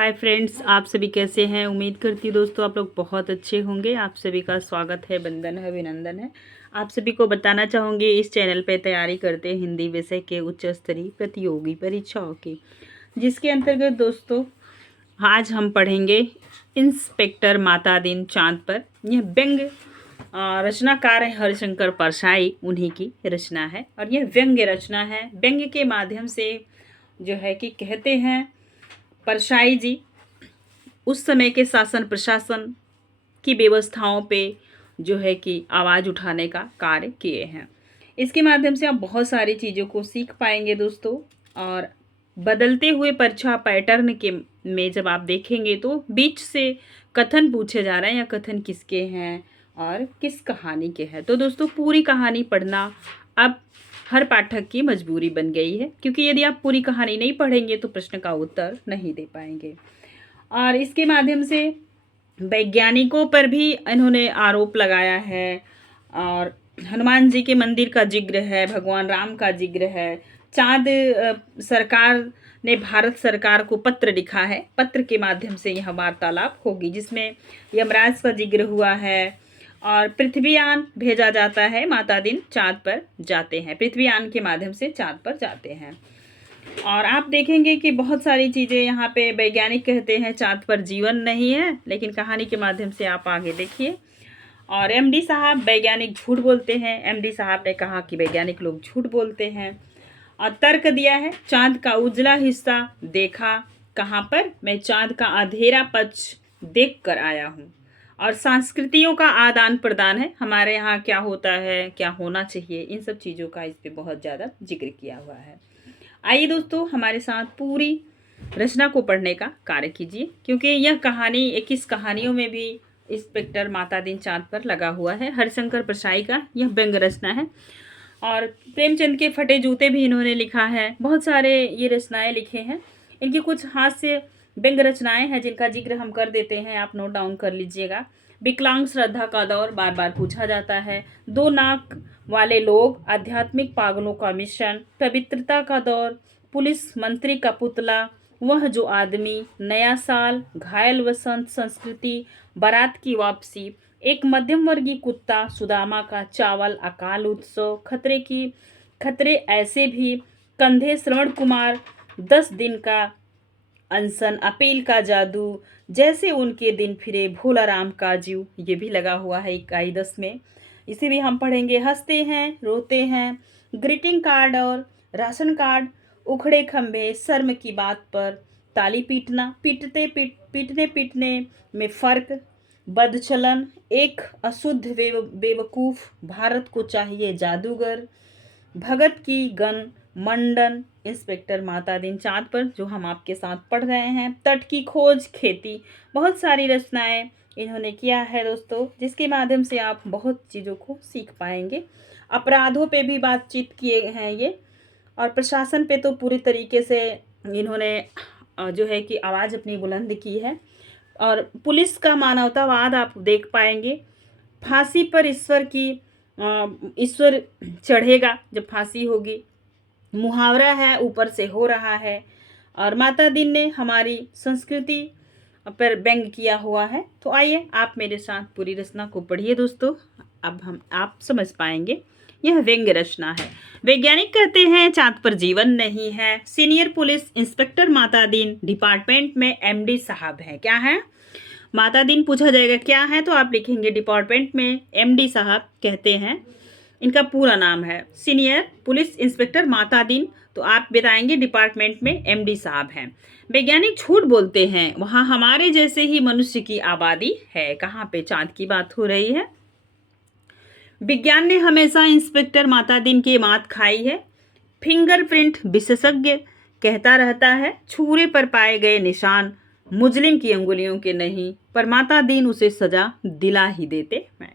Hi friends, आप सभी कैसे हैं। उम्मीद करती हूँ दोस्तों आप लोग बहुत अच्छे होंगे। आप सभी का स्वागत है, वंदन है, अभिनंदन है। आप सभी को बताना चाहूँगी, इस चैनल पे तैयारी करते हैं हिंदी विषय के उच्च स्तरीय प्रतियोगी परीक्षाओं की, जिसके अंतर्गत दोस्तों आज हम पढ़ेंगे इंस्पेक्टर माता दिन चाँद पर। यह व्यंग्य रचनाकार है हरिशंकर परसाई, उन्हीं की रचना है और यह व्यंग्य रचना है। व्यंग्य के माध्यम से जो है कि कहते हैं परसाई जी उस समय के शासन प्रशासन की व्यवस्थाओं पे जो है कि आवाज़ उठाने का कार्य किए हैं। इसके माध्यम से आप बहुत सारी चीज़ों को सीख पाएंगे दोस्तों। और बदलते हुए परीक्षा पैटर्न के में जब आप देखेंगे तो बीच से कथन पूछे जा रहे हैं या कथन किसके हैं और किस कहानी के हैं। तो दोस्तों पूरी कहानी पढ़ना अब हर पाठक की मजबूरी बन गई है, क्योंकि यदि आप पूरी कहानी नहीं पढ़ेंगे तो प्रश्न का उत्तर नहीं दे पाएंगे। और इसके माध्यम से वैज्ञानिकों पर भी इन्होंने आरोप लगाया है और हनुमान जी के मंदिर का जिक्र है, भगवान राम का जिक्र है। चाँद सरकार ने भारत सरकार को पत्र लिखा है, पत्र के माध्यम से यह वार्तालाप होगी जिसमें यमराज का जिक्र हुआ है। और पृथ्वीयान भेजा जाता है, माता दिन चाँद पर जाते हैं, पृथ्वीयान के माध्यम से चाँद पर जाते हैं। और आप देखेंगे कि बहुत सारी चीज़ें यहाँ पे वैज्ञानिक कहते हैं चाँद पर जीवन नहीं है, लेकिन कहानी के माध्यम से आप आगे देखिए। और एमडी साहब वैज्ञानिक झूठ बोलते हैं, एमडी साहब ने कहा कि वैज्ञानिक लोग झूठ बोलते हैं। और तर्क दिया है, चाँद का उजला हिस्सा देखा कहाँ पर, मैं चाँद का अंधेरा पक्ष देख कर आया हूँ। और संस्कृतियों का आदान प्रदान है, हमारे यहाँ क्या होता है, क्या होना चाहिए, इन सब चीज़ों का इस पर बहुत ज़्यादा जिक्र किया हुआ है। आइए दोस्तों हमारे साथ पूरी रचना को पढ़ने का कार्य कीजिए, क्योंकि यह कहानी 21 कहानियों में भी इंस्पेक्टर माता दिन चाँद पर लगा हुआ है। हरिशंकर परसाई का यह व्यंग्य रचना है। और प्रेमचंद के फटे जूते भी इन्होंने लिखा है। बहुत सारे ये रचनाएं लिखे हैं। इनकी कुछ हास्य व्यंग्य रचनाएं हैं जिनका जिक्र हम कर देते हैं, आप नोट डाउन कर लीजिएगा। विकलांग श्रद्धा का दौर बार बार पूछा जाता है, दो नाक वाले लोग, आध्यात्मिक पागलों का मिशन, पवित्रता का दौर, पुलिस मंत्री का पुतला, वह जो आदमी, नया साल, घायल वसंत, संस्कृति, बारात की वापसी, एक मध्यम वर्गीय कुत्ता, सुदामा का चावल, अकाल उत्सव, खतरे ऐसे भी, कंधे श्रवण कुमार, 10 दिन का अनशन, अपील का जादू, जैसे उनके दिन फिरे, भोला राम का जीव, ये भी लगा हुआ है इकाई 10 में। इसे भी हम पढ़ेंगे। हंसते हैं रोते हैं, ग्रीटिंग कार्ड और राशन कार्ड, उखड़े खंभे, शर्म की बात पर, ताली पीटना, पीटने में फर्क, बदचलन, एक अशुद्ध बेवकूफ़, भारत को चाहिए जादूगर, भगत की गन, मंडन, इंस्पेक्टर माता दिन चाँद पर जो हम आपके साथ पढ़ रहे हैं, तट की खोज, खेती, बहुत सारी रचनाएं इन्होंने किया है दोस्तों, जिसके माध्यम से आप बहुत चीज़ों को सीख पाएंगे। अपराधों पे भी बातचीत किए हैं ये, और प्रशासन पे तो पूरी तरीके से इन्होंने जो है कि आवाज़ अपनी बुलंद की है। और पुलिस का मानवतावाद आप देख पाएंगे। फांसी पर ईश्वर चढ़ेगा जब फांसी होगी, मुहावरा है ऊपर से हो रहा है। और माता दिन ने हमारी संस्कृति पर व्यंग किया हुआ है। तो आइए आप मेरे साथ पूरी रचना को पढ़िए दोस्तों, अब आप समझ पाएंगे। यह व्यंग्य रचना है। वैज्ञानिक कहते हैं चाँद पर जीवन नहीं है, सीनियर पुलिस इंस्पेक्टर माता दिन डिपार्टमेंट में एमडी साहब हैं। क्या है? माता दिन पूछा जाएगा क्या है, तो आप लिखेंगे डिपार्टमेंट में एमडी साहब कहते हैं। इनका पूरा नाम है सीनियर पुलिस इंस्पेक्टर माता दिन, तो आप बताएंगे डिपार्टमेंट में एमडी साहब हैं। वैज्ञानिक झूठ बोलते हैं, वहाँ हमारे जैसे ही मनुष्य की आबादी है। कहाँ पे? चाँद की बात हो रही है। विज्ञान ने हमेशा इंस्पेक्टर माता दिन की मात खाई है। फिंगरप्रिंट विशेषज्ञ कहता रहता है, छुरे पर पाए गए निशान मुजरिम की अंगुलियों के नहीं, पर माता दिन उसे सजा दिला ही देते हैं।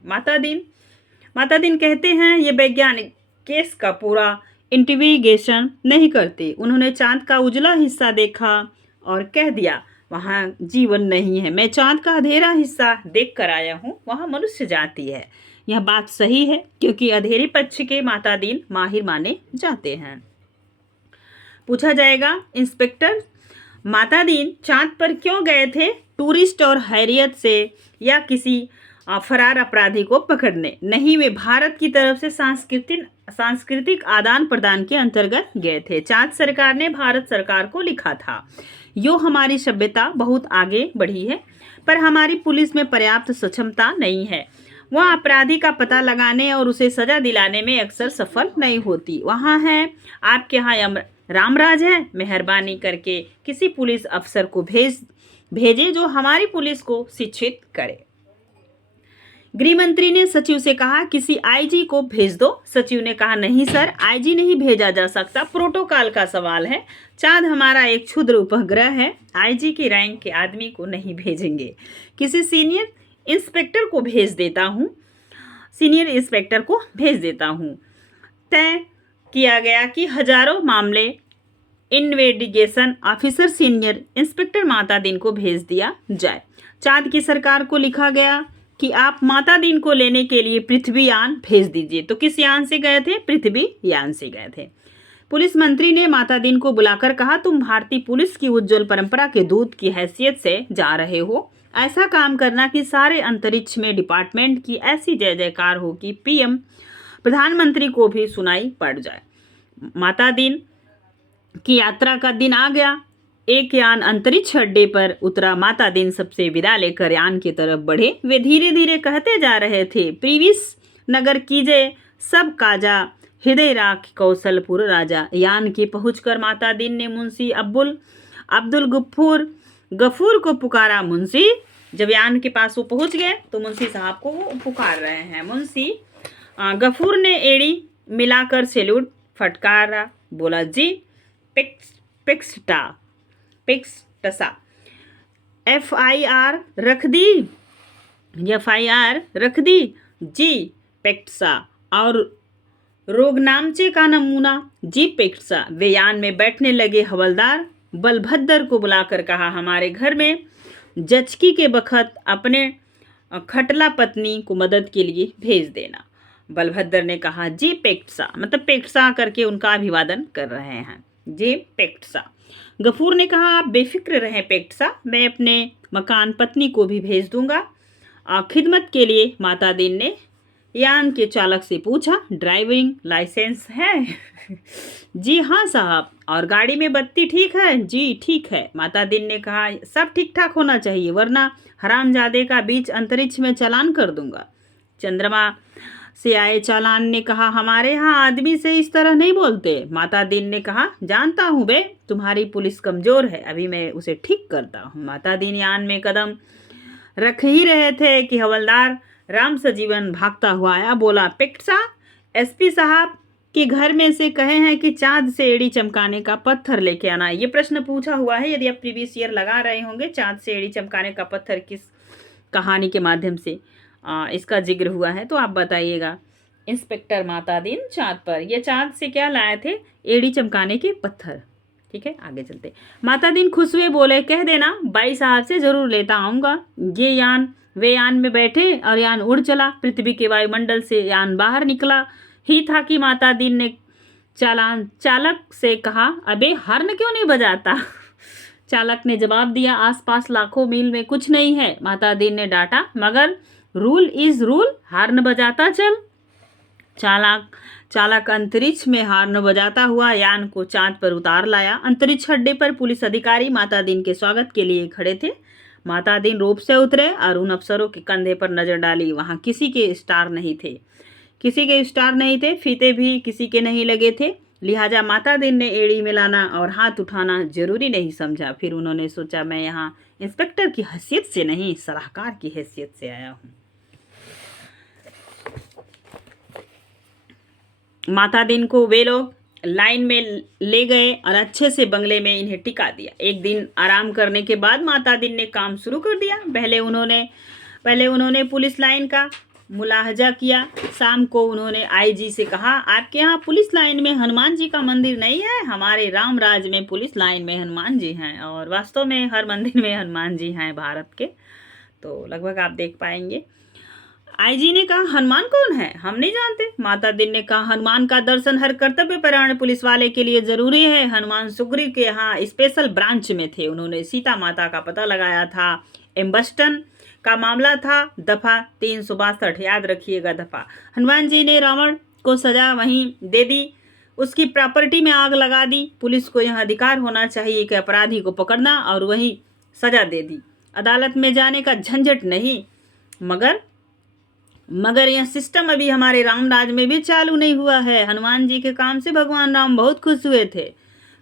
माता दिन कहते हैं ये वैज्ञानिक केस का पूरा इन्वेस्टिगेशन नहीं करते। उन्होंने चाँद का उजला हिस्सा देखा और कह दिया वहाँ जीवन नहीं है। मैं चाँद का अंधेरा हिस्सा देख कर आया हूँ, वहाँ मनुष्य जाति है। यह बात सही है, क्योंकि अंधेरे पक्ष के माता दिन माहिर माने जाते हैं। पूछा जाएगा इंस्पेक्टर माता दीन चांद पर क्यों गए थे? टूरिस्ट और हैरियत से या किसी फरार अपराधी को पकड़ने? नहीं, वे भारत की तरफ से सांस्कृतिक आदान प्रदान के अंतर्गत गए थे। चांद सरकार ने भारत सरकार को लिखा था, यो हमारी सभ्यता बहुत आगे बढ़ी है, पर हमारी पुलिस में पर्याप्त सक्षमता नहीं है। वह अपराधी का पता लगाने और उसे सजा दिलाने में अक्सर सफल नहीं होती। वहाँ है आपके यहाँ रामराज है, मेहरबानी करके किसी पुलिस अफसर को भेजे जो हमारी पुलिस को शिक्षित करे। गृह मंत्री ने सचिव से कहा, किसी आईजी को भेज दो। सचिव ने कहा, नहीं सर, आईजी नहीं भेजा जा सकता, प्रोटोकॉल का सवाल है। चांद हमारा एक क्षुद्र उपग्रह है, आईजी की रैंक के आदमी को नहीं भेजेंगे। किसी सीनियर इंस्पेक्टर को भेज देता हूँ। तय किया गया कि हजारों मामले इन्वेस्टिगेशन ऑफिसर सीनियर इंस्पेक्टर माता दीन को भेज दिया जाए। चांद की सरकार को लिखा गया कि आप माता दीन को लेने के लिए पृथ्वी यान भेज दीजिए। तो किस यान से गए थे? पृथ्वी यान से गए थे। पुलिस मंत्री ने माता दीन को बुलाकर कहा, तुम भारतीय पुलिस की उज्जवल परंपरा के दूत की हैसियत से जा रहे हो। ऐसा काम करना कि सारे अंतरिक्ष में डिपार्टमेंट की ऐसी जय जयकार हो कि पीएम प्रधानमंत्री को भी सुनाई पड़ जाए। माता दीन की यात्रा का दिन आ गया। एक यान अंतरिक्ष अड्डे पर उतरा। माता दीन सबसे विदा लेकर यान की तरफ बढ़े। वे धीरे धीरे कहते जा रहे थे, प्रीविस नगर कीजे सब काजा, हृदय राख कौशलपुर राजा। यान की पहुंचकर माता दीन ने मुंशी अब्दुल गफूर को पुकारा। मुंशी, जब यान के पास वो पहुंच गए तो मुंशी साहब को वो पुकार रहे हैं। मुंशी गफूर ने एड़ी मिलाकर सैल्यूट फटकारा, बोला, जी पिक्सटसा, FIR रख दी जी पेक्सा, और रोगनामचे का नमूना जी पेक्सा। वे यान में बैठने लगे। हवलदार बलभद्र को बुलाकर कहा, हमारे घर में जचकी के बखत अपने खटला पत्नी को मदद के लिए भेज देना। बलभद्र ने कहा, जी पेक्सा, मतलब पेक्सा करके उनका अभिवादन कर रहे हैं, जी पेक्सा। गफूर ने कहा, आप बेफिक्र रहें पेक्सा, मैं अपने मकान पत्नी को भी भेज दूंगा। खिदमत के लिए माता दीन ने यान के चालक से पूछा, ड्राइविंग लाइसेंस है? जी हाँ साहब। और गाड़ी में बत्ती ठीक है? जी ठीक है। माता दीन ने कहा, सब ठीक ठाक होना चाहिए, वरना हरामजादे का बीच अंतरिक्ष में चालान कर दूंगा। चंद्रमा से आए चालान ने कहा, हमारे यहाँ आदमी से इस तरह नहीं बोलते। माता दीन ने कहा, जानता हूँ बे, तुम्हारी पुलिस कमजोर है, अभी मैं उसे ठीक करता हूँ। माता दीन यान में कदम रख ही रहे थे कि हवलदार राम सजीवन भागता हुआ आया, बोला, पेक्सा, SP साहब के घर में से कहे हैं कि चांद से एड़ी चमकाने का पत्थर लेके आना। ये प्रश्न पूछा हुआ है, यदि आप प्रीवियस ईयर लगा रहे होंगे, चांद से एड़ी चमकाने का पत्थर किस कहानी के माध्यम से इसका जिक्र हुआ है, तो आप बताइएगा। इंस्पेक्टर माता दीन चांद पर, ये चांद से क्या लाए थे? एड़ी चमकाने के पत्थर। ठीक है, आगे चलते। माता दीन खुश हुए, बोले, कह देना बाई साहब से जरूर लेता आऊँगा। वे यान में बैठे और यान उड़ चला। पृथ्वी के वायुमंडल से यान बाहर निकला ही था कि माता दीन ने चालक से कहा, अबे हॉर्न क्यों नहीं बजाता? चालक ने जवाब दिया, आसपास लाखों मील में कुछ नहीं है। माता दीन ने डांटा, मगर रूल इज रूल, हॉर्न बजाता चल। चालक अंतरिक्ष में हॉर्न बजाता हुआ यान को चांद पर उतार लाया। अंतरिक्ष अड्डे पर पुलिस अधिकारी माता दीन के स्वागत के लिए खड़े थे। माता दीन रोप से उतरे और उन अफसरों के कंधे पर नजर डाली। वहां किसी के स्टार नहीं थे, फीते भी किसी के नहीं लगे थे। लिहाजा माता दीन ने एड़ी मिलाना और हाथ उठाना जरूरी नहीं समझा। फिर उन्होंने सोचा, मैं यहाँ इंस्पेक्टर की हैसियत से नहीं, सलाहकार की हैसियत से आया हूँ। माता दीन को वे लोग लाइन में ले गए और अच्छे से बंगले में इन्हें टिका दिया। एक दिन आराम करने के बाद माता दीन ने काम शुरू कर दिया। पहले उन्होंने पुलिस लाइन का मुलाहजा किया। शाम को उन्होंने आईजी से कहा, आपके यहाँ पुलिस लाइन में हनुमान जी का मंदिर नहीं है? हमारे रामराज में पुलिस लाइन में हनुमान जी हैं, और वास्तव में हर मंदिर में हनुमान जी हैं भारत के, तो लगभग आप देख पाएंगे। आईजी ने कहा हनुमान कौन है, हम नहीं जानते। माता दिन ने कहा हनुमान का दर्शन हर कर्तव्य परायण पुलिस वाले के लिए जरूरी है। हनुमान सुग्रीव के यहाँ स्पेशल ब्रांच में थे, उन्होंने सीता माता का पता लगाया था। एम्बस्टन का मामला था, दफा 362, याद रखिएगा दफा। हनुमान जी ने रावण को सजा वहीं दे दी, उसकी प्रॉपर्टी में आग लगा दी। पुलिस को यह अधिकार होना चाहिए कि अपराधी को पकड़ना और वही सजा दे दी, अदालत में जाने का झंझट नहीं। मगर यह सिस्टम अभी हमारे राम राज में भी चालू नहीं हुआ है। हनुमान जी के काम से भगवान राम बहुत खुश हुए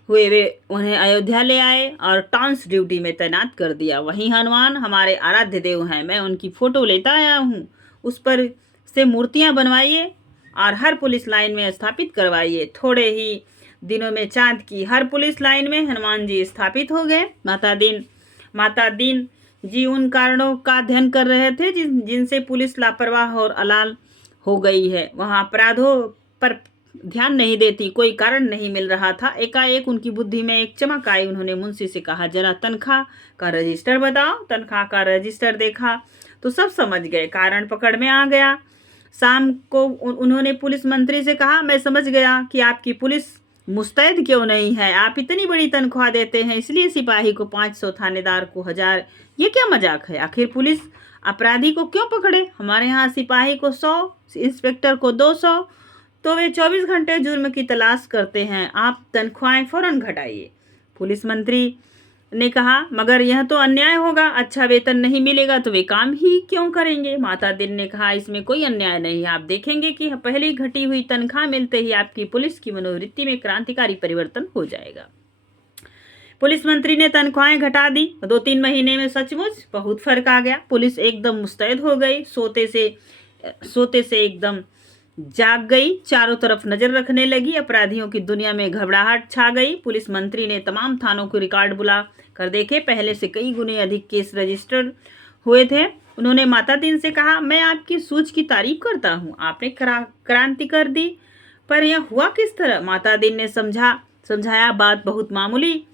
वे उन्हें अयोध्या ले आए और टाउन्स ड्यूटी में तैनात कर दिया। वहीं हनुमान हमारे आराध्य देव हैं, मैं उनकी फोटो लेता आया हूँ। उस पर से मूर्तियाँ बनवाइए और हर पुलिस लाइन में स्थापित करवाइए। थोड़े ही दिनों में चांद की हर पुलिस लाइन में हनुमान जी स्थापित हो गए। माता दीन जी उन कारणों का अध्ययन कर रहे थे जिनसे पुलिस लापरवाह और अलाल हो गई है। वहाँ अपराधों पर ध्यान नहीं देती, कोई कारण नहीं मिल रहा था। एकाएक उनकी बुद्धि में एक चमक आई। उन्होंने मुंशी से कहा जरा तनख्वाह का रजिस्टर बताओ। तनख्वाह का रजिस्टर देखा तो सब समझ गए, कारण पकड़ में आ गया। शाम को उन्होंने पुलिस मंत्री से कहा मैं समझ गया कि आपकी पुलिस मुस्तैद क्यों नहीं है। आप इतनी बड़ी तनख्वाह देते हैं, इसलिए सिपाही को 500, थानेदार को 1000। ये क्या मजाक है? आखिर पुलिस अपराधी को क्यों पकड़े? हमारे यहाँ सिपाही को 100, इंस्पेक्टर को 200, तो वे 24 घंटे जुर्म की तलाश करते हैं। आप तनख्वाहें फौरन घटाइए। पुलिस मंत्री ने कहा मगर यह तो अन्याय होगा, अच्छा वेतन नहीं मिलेगा तो वे काम ही क्यों करेंगे? माता दिन ने कहा इसमें कोई अन्याय नहीं, आप देखेंगे कि पहली घटी हुई तनख्वाह मिलते ही आपकी पुलिस की मनोवृत्ति में क्रांतिकारी परिवर्तन हो जाएगा। पुलिस मंत्री ने तनख्वाहें घटा दी। 2-3 महीने में सचमुच बहुत फर्क आ गया। पुलिस एकदम मुस्तैद हो गई, सोते से एकदम जाग गई, चारों तरफ नजर रखने लगी। अपराधियों की दुनिया में घबराहट छा गई। पुलिस मंत्री ने तमाम थानों को रिकॉर्ड बुला कर देखे, पहले से कई गुने अधिक केस रजिस्टर हुए थे। उन्होंने माता दिन से कहा मैं आपकी सूझ की तारीफ करता हूँ, आपने क्रांति कर दी, पर यह हुआ किस तरह? माता दिन ने समझाया बात बहुत मामूली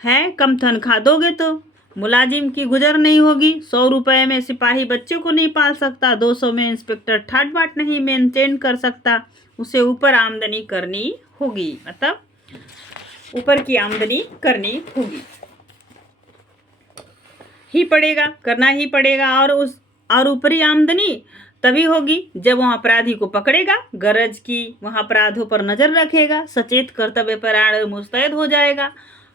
है, कम तनख्वाह दोगे तो मुलाजिम की गुजर नहीं होगी। 100 रुपये में सिपाही बच्चों को नहीं पाल सकता, 200 में इंस्पेक्टर ठाट बाट नहीं मेंटेन कर सकता, उसे ऊपर आमदनी करनी होगी, मतलब ऊपर की आमदनी करनी होगी ही पड़ेगा, करना ही पड़ेगा। और ऊपरी आमदनी तभी होगी जब वह अपराधी को पकड़ेगा, गरज की वह अपराधों पर नजर रखेगा, सचेत कर्तव्य परायण मुस्तैद हो जाएगा।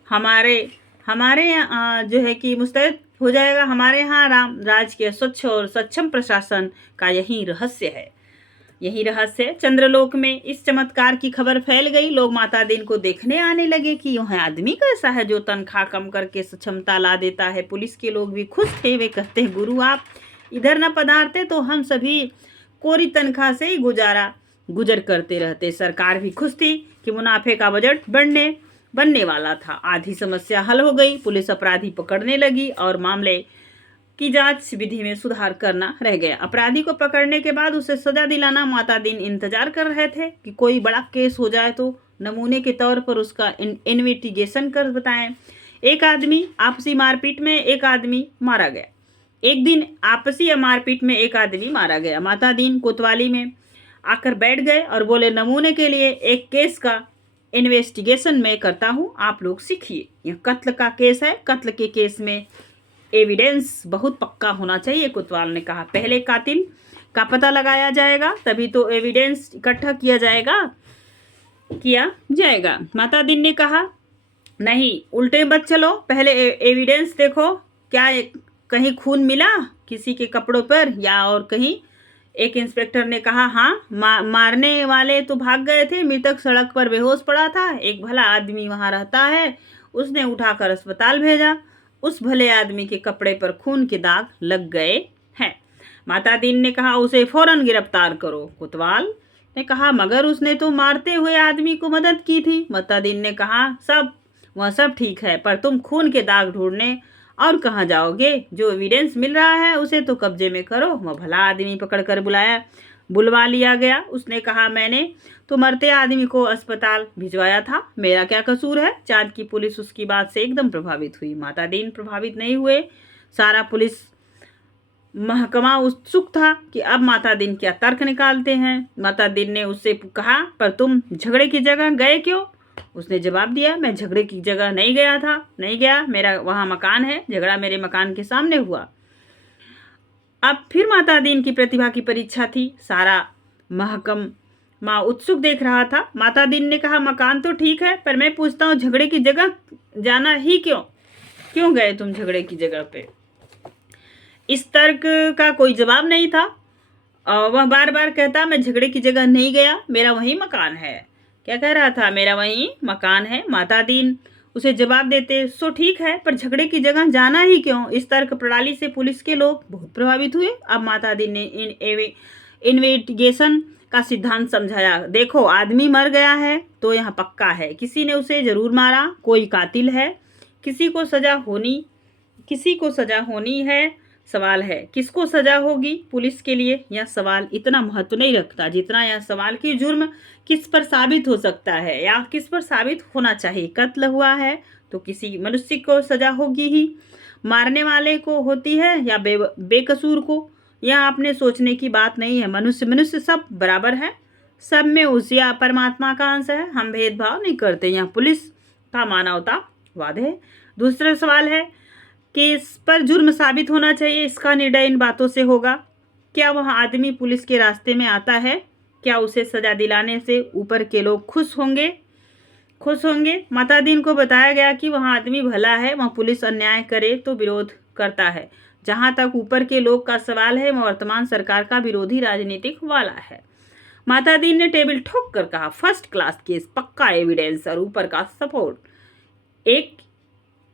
हमारे यहाँ जो है कि मुस्तैद हो जाएगा। हमारे यहाँ राम राज के स्वच्छ और सक्षम प्रशासन का यही रहस्य। चंद्रलोक में इस चमत्कार की खबर फैल गई। लोग माता दिन को देखने आने लगे कि यह आदमी कैसा है जो तनख्वाह कम करके सक्षमता ला देता है। पुलिस के लोग भी खुश थे। वे कहते हैं गुरु आप इधर न पधारते तो हम सभी कोरी तनख्वाह से ही गुजर करते रहते। सरकार भी खुश थी कि मुनाफे का बजट बनने वाला था। आधी समस्या हल हो गई। पुलिस अपराधी पकड़ने लगी और मामले की जांच विधि में सुधार करना रह गया। अपराधी को पकड़ने के बाद उसे सजा दिलाना माता दिन इंतजार कर रहे थे कि कोई बड़ा केस हो जाए तो नमूने के तौर पर उसका इन्वेस्टिगेशन कर बताएं। आपसी मारपीट में एक आदमी मारा गया। एक दिन आपसी मारपीट में एक आदमी मारा गया। माता दिन कोतवाली में आकर बैठ गए और बोले नमूने के लिए एक केस का इन्वेस्टिगेशन मैं करता हूँ, आप लोग सीखिए। यह कत्ल का केस है। कत्ल के केस में एविडेंस बहुत पक्का होना चाहिए। कोतवाल ने कहा पहले कातिल का पता लगाया जाएगा, तभी तो एविडेंस इकट्ठा किया जाएगा। माता दिन ने कहा नहीं, उल्टे मत चलो, पहले एविडेंस देखो, क्या कहीं खून मिला किसी के कपड़ों पर या और कहीं? एक इंस्पेक्टर ने कहा हाँ, मारने वाले तो भाग गए थे, मृतक सड़क पर बेहोश पड़ा था, एक भला आदमी वहां रहता है, उसने उठाकर अस्पताल भेजा। उस भले आदमी के कपड़े पर खून के दाग लग गए हैं। माता दिन ने कहा उसे फौरन गिरफ्तार करो। कोतवाल ने कहा मगर उसने तो मारते हुए आदमी को मदद की थी। माता दिन ने कहा वह सब ठीक है, पर तुम खून के दाग ढूंढने और कहाँ जाओगे? जो एविडेंस मिल रहा है उसे तो कब्जे में करो। वह भला आदमी पकड़कर बुलवा लिया गया। उसने कहा मैंने तो मरते आदमी को अस्पताल भिजवाया था, मेरा क्या कसूर है? चांद की पुलिस उसकी बात से एकदम प्रभावित हुई। माता दिन प्रभावित नहीं हुए। सारा पुलिस महकमा उत्सुक था कि अब माता दिन क्या तर्क निकालते हैं। माता दिन ने उससे कहा, पर तुम झगड़े की जगह गए क्यों? उसने जवाब दिया, मैं झगड़े की जगह नहीं गया था, नहीं गया, मेरा वहाँ मकान है, झगड़ा मेरे मकान के सामने हुआ। अब फिर माता दीन की प्रतिभा की परीक्षा थी। सारा महकमा उत्सुक देख रहा था। माता दीन ने कहा, मकान तो ठीक है, पर मैं पूछता हूँ झगड़े की जगह जाना ही क्यों गए तुम झगड़े की जगह पे? इस तर्क का कोई जवाब नहीं था। वह बार बार कहता, मैं झगड़े की जगह नहीं गया, मेरा वही मकान है। क्या कह रहा था? मेरा वही मकान है। माता दीन उसे जवाब देते, सो ठीक है, पर झगड़े की जगह जाना ही क्यों? इस तर्क प्रणाली से पुलिस के लोग बहुत प्रभावित हुए। अब माता दीन ने इन्वेस्टिगेशन का सिद्धांत समझाया। देखो, आदमी मर गया है तो यहाँ पक्का है, किसी ने उसे जरूर मारा, कोई कातिल है, किसी को सजा होनी है। सवाल है किसको सजा होगी? पुलिस के लिए यह सवाल इतना महत्व नहीं रखता जितना यह सवाल कि जुर्म किस पर साबित हो सकता है या किस पर साबित होना चाहिए। कत्ल हुआ है तो किसी मनुष्य को सजा होगी ही, मारने वाले को होती है या बेकसूर को? यह आपने सोचने की बात नहीं है। मनुष्य सब बराबर है, सब में उसिया परमात्मा का अंश है। हम भेदभाव नहीं करते। यहाँ पुलिस का मानवतावाद है। दूसरा सवाल है कि इस पर जुर्म साबित होना चाहिए, इसका निर्णय इन बातों से होगा। क्या वह आदमी पुलिस के रास्ते में आता है? क्या उसे सजा दिलाने से ऊपर के लोग खुश होंगे? माता दीन को बताया गया कि वह आदमी भला है, वह पुलिस अन्याय करे तो विरोध करता है। जहां तक ऊपर के लोग का सवाल है, वह वर्तमान सरकार का विरोधी राजनीतिक वाला है। माता दीन ने टेबल ठोक कर कहा, फर्स्ट क्लास केस, पक्का एविडेंस और ऊपर का सपोर्ट। एक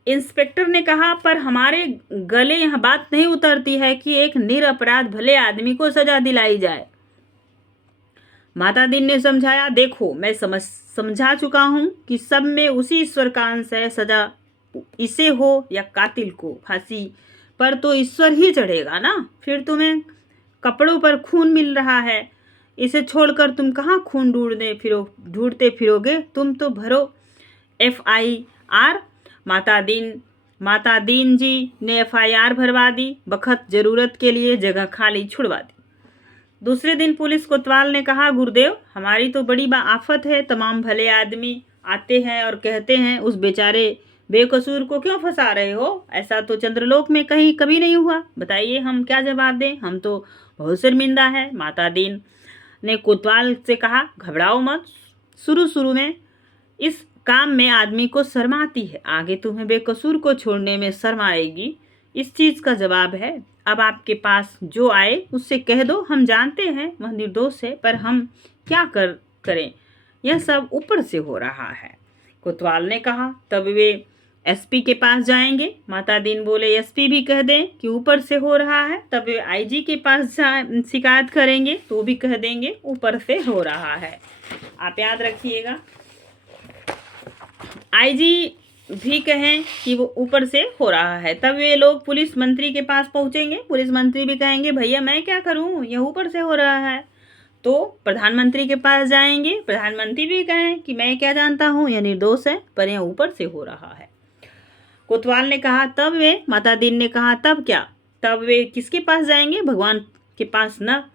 इंस्पेक्टर ने कहा, पर हमारे गले यह बात नहीं उतरती है कि एक निरपराध भले आदमी को सजा दिलाई जाए। माता दीन ने समझाया, देखो, मैं समझा चुका हूं कि सब में उसी ईश्वर का अंश है। सजा इसे हो या कातिल को, फांसी पर तो ईश्वर ही चढ़ेगा ना। फिर तुम्हें कपड़ों पर खून मिल रहा है, इसे छोड़कर तुम कहाँ खून ढूंढते फिरोगे? तुम तो भरो FIR। माता दीन जी ने FIR भरवा दी, बखत जरूरत के लिए जगह खाली छुड़वा दी। दूसरे दिन पुलिस कोतवाल ने कहा, गुरुदेव, हमारी तो बड़ी आफत है। तमाम भले आदमी आते हैं और कहते हैं, उस बेचारे बेकसूर को क्यों फंसा रहे हो? ऐसा तो चंद्रलोक में कहीं कभी नहीं हुआ। बताइए, हम क्या जवाब दें? हम तो बहुत शर्मिंदा है। माता दीन ने कोतवाल से कहा, घबराओ मत, शुरू में इस काम में आदमी को शर्म आती है, आगे तुम्हें बेकसूर को छोड़ने में शर्म आएगी। इस चीज का जवाब है। अब आपके पास जो आए उससे कह दो, हम जानते हैं वह निर्दोष है, पर हम क्या करें? यह सब ऊपर से हो रहा है। कोतवाल ने कहा, तब वे SP के पास जाएंगे। माता दीन बोले, SP भी कह दें कि ऊपर से हो रहा है, तब वे IG के पास शिकायत करेंगे तो भी कह देंगे ऊपर से हो रहा है। आप याद रखिएगा, IG भी कहें कि वो ऊपर से हो रहा है, तब वे लोग पुलिस मंत्री के पास पहुंचेंगे। पुलिस मंत्री भी कहेंगे, भैया मैं क्या करूं, यह ऊपर से हो रहा है। तो प्रधानमंत्री के पास जाएंगे, प्रधानमंत्री भी कहें कि मैं क्या जानता हूं, यह निर्दोष है, पर यह ऊपर से हो रहा है। कोतवाल ने कहा, तब वे, माता दीन ने कहा, तब क्या? तब वे किसके पास जाएंगे? भगवान के पास ना।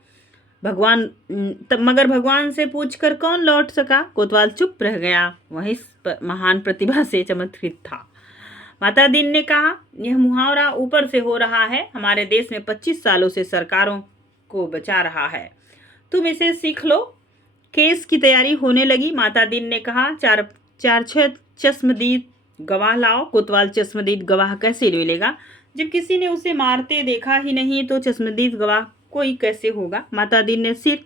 मगर भगवान से पूछकर कौन लौट सका? कोतवाल चुप रह गया, वह इस महान प्रतिभा से चमत्कृत था। माता दीन ने कहा, यह मुहावरा ऊपर से हो रहा है हमारे देश में 25 सालों से सरकारों को बचा रहा है, तुम इसे सीख लो। केस की तैयारी होने लगी। माता दीन ने कहा, चार 6 चश्मदीद गवाह लाओ। कोतवाल, चश्मदीद गवाह कैसे मिलेगा? जब किसी ने उसे मारते देखा ही नहीं तो चश्मदीद गवाह कोई कैसे होगा? माता दीन ने सिर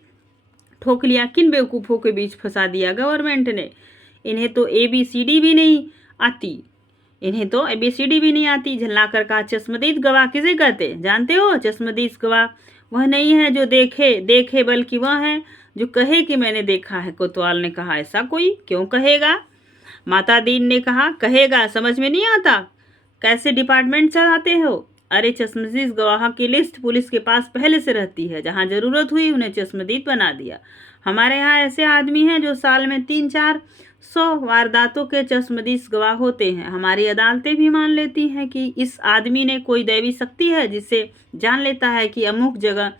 ठोक लिया, किन बेवकूफ़ों के बीच फंसा दिया गवर्नमेंट ने। इन्हें तो ABCD भी नहीं आती। झल्लाकर कहा, चश्मदीद गवाह किसे कहते जानते हो? चश्मदीद गवाह वह नहीं है जो देखे बल्कि वह है जो कहे कि मैंने देखा है। कोतवाल ने कहा, ऐसा कोई क्यों कहेगा? माता दीन ने कहा, कहेगा, समझ में नहीं आता? कैसे डिपार्टमेंट चलाते हो? अरे चश्मदीद गवाह की लिस्ट पुलिस के पास पहले से रहती है, जहां जरूरत हुई उन्हें चश्मदीद बना दिया। हमारे यहाँ ऐसे आदमी हैं जो साल में 300-400 वारदातों के चश्मदीद गवाह होते हैं। हमारी अदालतें भी मान लेती हैं कि इस आदमी ने कोई दैवी शक्ति है, जिससे जान लेता है कि अमुक जगह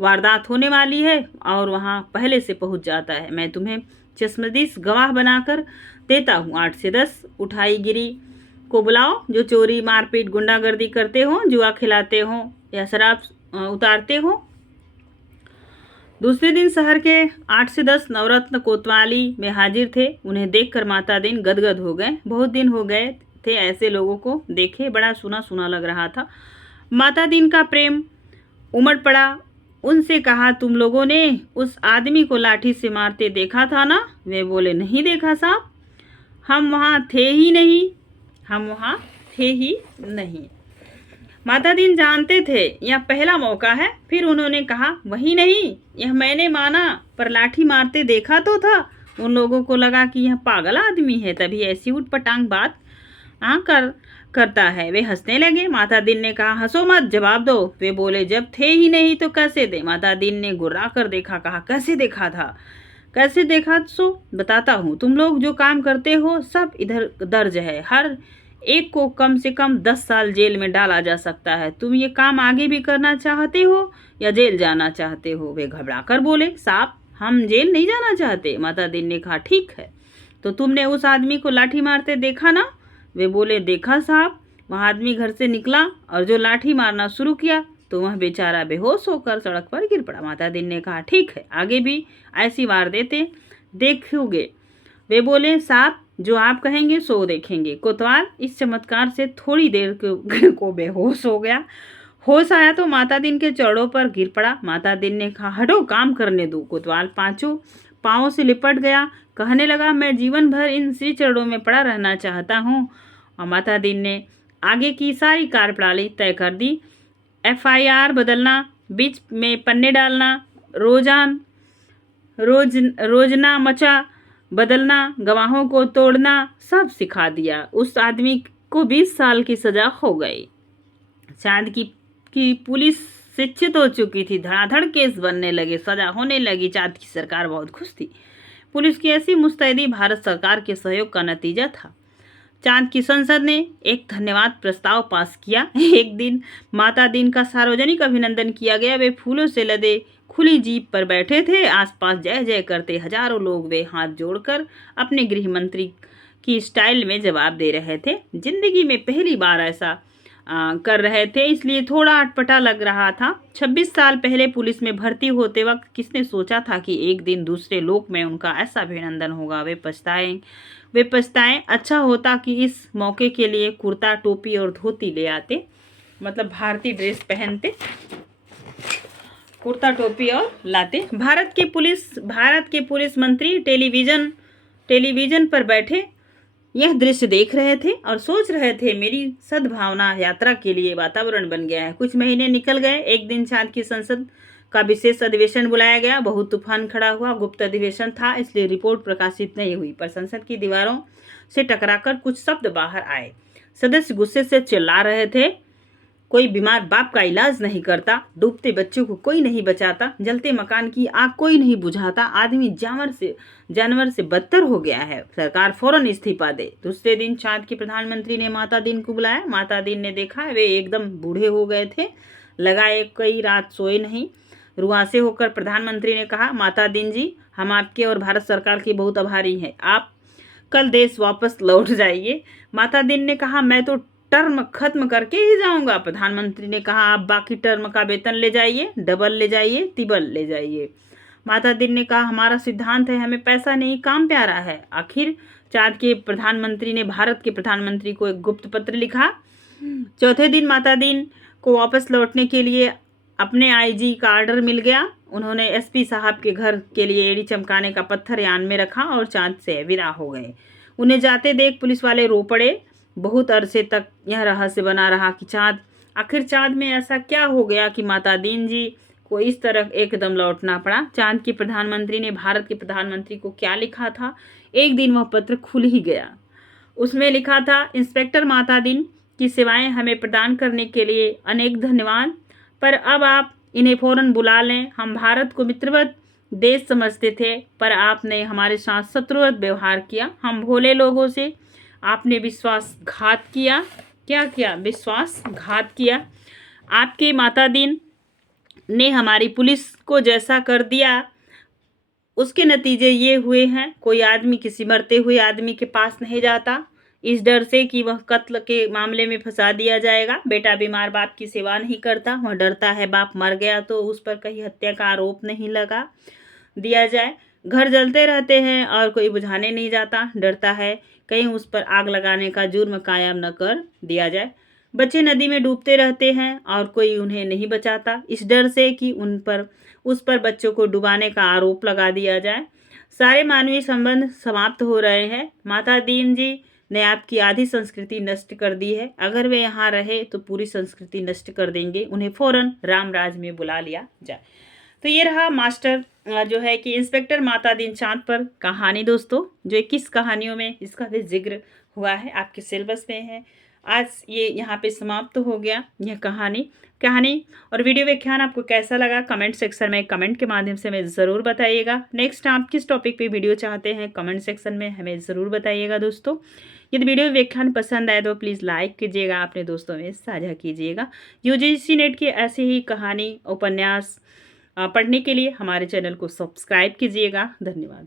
वारदात होने वाली है और वहाँ पहले से पहुँच जाता है। मैं तुम्हें चश्मदीद गवाह बनाकर देता हूँ। 8 से 10 उठाईगिरी को बुलाओ, जो चोरी, मारपीट, गुंडागर्दी करते हो, जुआ खिलाते हो या शराब उतारते हो। दूसरे दिन शहर के 8 से 10 नवरत्न कोतवाली में हाजिर थे। उन्हें देखकर माता दीन गदगद हो गए। बहुत दिन हो गए थे ऐसे लोगों को देखे, बड़ा सुना सुना लग रहा था। माता दीन का प्रेम उमड़ पड़ा। उनसे कहा, तुम लोगों ने उस आदमी को लाठी से मारते देखा था ना? वे बोले, नहीं देखा साहब, हम वहाँ थे ही नहीं। माता दीन जानते थे यह पहला मौका है। फिर उन्होंने कहा, वही नहीं, यह मैंने माना, पर लाठी मारते देखा तो था। उन लोगों को लगा कि यह पागल आदमी है, तभी ऐसी उटपटांग बात करता है। वे हंसने लगे। माता दीन ने कहा, हंसो मत, जवाब दो। वे बोले, जब थे ही नहीं तो कैसे दे? माता दीन ने गुर्रा कर देखा। कहा, कैसे देखा था? कैसे देखा? सो बताता हूँ। तुम लोग जो काम करते हो सब इधर दर्ज है। हर एक को कम से कम 10 साल जेल में डाला जा सकता है। तुम ये काम आगे भी करना चाहते हो या जेल जाना चाहते हो? वे घबरा कर बोले, साहब, हम जेल नहीं जाना चाहते। माता दीन ने कहा, ठीक है, तो तुमने उस आदमी को लाठी मारते देखा ना? वे बोले, देखा साहब। वह आदमी घर से निकला और जो लाठी मारना शुरू किया तो वह बेचारा बेहोश होकर सड़क पर गिर पड़ा। माता दीन ने कहा, ठीक है, आगे भी ऐसी वारदातें देखोगे? वे बोले, साहब, जो आप कहेंगे सो देखेंगे। कोतवाल इस चमत्कार से थोड़ी देर को बेहोश हो गया। होश आया तो माता दीन के चरणों पर गिर पड़ा। माता दीन ने कहा, हटो, काम करने दो। कोतवाल पांचों पाँव से लिपट गया। कहने लगा, मैं जीवन भर इन श्री चरणों में पड़ा रहना चाहता हूँ। और माता दीन ने आगे की सारी कार्यप्रणाली तय कर दी। FIR बदलना, बीच में पन्ने डालना, रोजना मचा बदलना, गवाहों को तोड़ना, सब सिखा दिया। उस आदमी को 20 साल की सजा हो गई। चांद की पुलिस शिक्षित हो चुकी थी। धड़ाधड़ केस बनने लगे, सजा होने लगी। चांद की सरकार बहुत खुश थी। पुलिस की ऐसी मुस्तैदी भारत सरकार के सहयोग का नतीजा था। चांद की संसद ने एक धन्यवाद प्रस्ताव पास किया। एक दिन माता दीन का सार्वजनिक अभिनंदन किया गया। वे फूलों से लदे खुली जीप पर बैठे थे। आसपास जय जय करते हजारों लोग वे हाथ जोड़कर अपने गृह मंत्री की स्टाइल में जवाब दे रहे थे। जिंदगी में पहली बार ऐसा कर रहे थे, इसलिए थोड़ा अटपटा लग रहा था। 26 साल पहले पुलिस में भर्ती होते वक्त किसने सोचा था कि एक दिन दूसरे लोक में उनका ऐसा अभिनंदन होगा। वे पछताएं। अच्छा होता कि इस मौके के लिए कुर्ता, टोपी और धोती ले आते, मतलब भारतीय ड्रेस पहनते, कुर्ता टोपी और लाते। भारत के पुलिस मंत्री टेलीविजन पर बैठे यह दृश्य देख रहे थे और सोच रहे थे, मेरी सद्भावना यात्रा के लिए वातावरण बन गया है। कुछ महीने निकल गए। एक दिन चांद की संसद का विशेष अधिवेशन बुलाया गया। बहुत तूफान खड़ा हुआ। गुप्त अधिवेशन था, इसलिए रिपोर्ट प्रकाशित नहीं हुई, पर संसद की दीवारों से टकराकर कुछ शब्द बाहर आए। सदस्य गुस्से से चिल्ला रहे थे, कोई बीमार बाप का इलाज नहीं करता, डूबते बच्चों को कोई नहीं बचाता, जलते मकान की आग कोई नहीं बुझाता, आदमी जानवर से बदतर हो गया है, सरकार फौरन इस्तीफा दे। दूसरे दिन चांद के प्रधानमंत्री ने माता दीन को बुलाया। माता दीन ने देखा वे एकदम बूढ़े हो गए थे। लगाए कई रात सोए नहीं। रुआसे होकर प्रधानमंत्री ने कहा, माता दीन जी, हम आपके और भारत सरकार की बहुत आभारी हैं। आप कल देश वापस लौट जाइए। माता दीन ने कहा, मैं तो टर्म खत्म करके ही जाऊंगा। प्रधानमंत्री ने कहा, आप बाकी टर्म का वेतन ले जाइए, डबल ले जाइए, तिबल ले जाइए। माता दीन ने कहा, हमारा सिद्धांत है, हमें पैसा नहीं, काम प्यारा है। आखिर चांद के प्रधानमंत्री ने भारत के प्रधानमंत्री को एक गुप्त पत्र लिखा। चौथे दिन माता दीन को वापस लौटने के लिए अपने IG का ऑर्डर मिल गया। उन्होंने SP साहब के घर के लिए एड़ी चमकाने का पत्थर यान में रखा और चांद से विदा हो गए। उन्हें जाते देख पुलिस वाले रो पड़े। बहुत अरसे तक यह रहस्य बना रहा कि आखिर चांद में ऐसा क्या हो गया कि माता दीन जी को इस तरह एकदम लौटना पड़ा। चांद के प्रधानमंत्री ने भारत के प्रधानमंत्री को क्या लिखा था? एक दिन वह पत्र खुल ही गया। उसमें लिखा था, इंस्पेक्टर माता दीन, की सेवाएं हमें प्रदान करने के लिए अनेक धन्यवाद। पर अब आप इन्हें फ़ौरन बुला लें। हम भारत को मित्रवत देश समझते थे, पर आपने हमारे साथ शत्रुवत व्यवहार किया। हम भोले लोगों से आपने विश्वासघात किया। क्या किया? विश्वासघात किया। आपके मातादीन ने हमारी पुलिस को जैसा कर दिया, उसके नतीजे ये हुए हैं। कोई आदमी किसी मरते हुए आदमी के पास नहीं जाता, इस डर से कि वह कत्ल के मामले में फंसा दिया जाएगा। बेटा बीमार बाप की सेवा नहीं करता, वह डरता है बाप मर गया तो उस पर कहीं हत्या का आरोप नहीं लगा दिया जाए। घर जलते रहते हैं और कोई बुझाने नहीं जाता, डरता है कहीं उस पर आग लगाने का जुर्म कायम न कर दिया जाए। बच्चे नदी में डूबते रहते हैं और कोई उन्हें नहीं बचाता, इस डर से कि उस पर बच्चों को डुबाने का आरोप लगा दिया जाए। सारे मानवीय संबंध समाप्त हो रहे हैं। माता दीन जी ने आपकी आधी संस्कृति नष्ट कर दी है। अगर वे यहाँ रहे तो पूरी संस्कृति नष्ट कर देंगे। उन्हें फौरन रामराज में बुला लिया जाए। तो ये रहा मास्टर जो है कि इंस्पेक्टर माता दीन चाँद पर कहानी दोस्तों, जो 21 कहानियों में इसका भी जिक्र हुआ है, आपके सिलेबस में है। आज ये यहाँ पे समाप्त हो गया यह कहानी और वीडियो व्याख्यान आपको कैसा लगा कमेंट सेक्शन में कमेंट के माध्यम से हमें ज़रूर बताइएगा। नेक्स्ट आप किस टॉपिक पे वीडियो चाहते हैं कमेंट सेक्शन में हमें ज़रूर बताइएगा दोस्तों। यदि वीडियो व्याख्यान पसंद आए तो प्लीज़ लाइक कीजिएगा, अपने दोस्तों में साझा कीजिएगा। यूजीसी नेट की ऐसी ही कहानी उपन्यास पढ़ने के लिए हमारे चैनल को सब्सक्राइब कीजिएगा। धन्यवाद।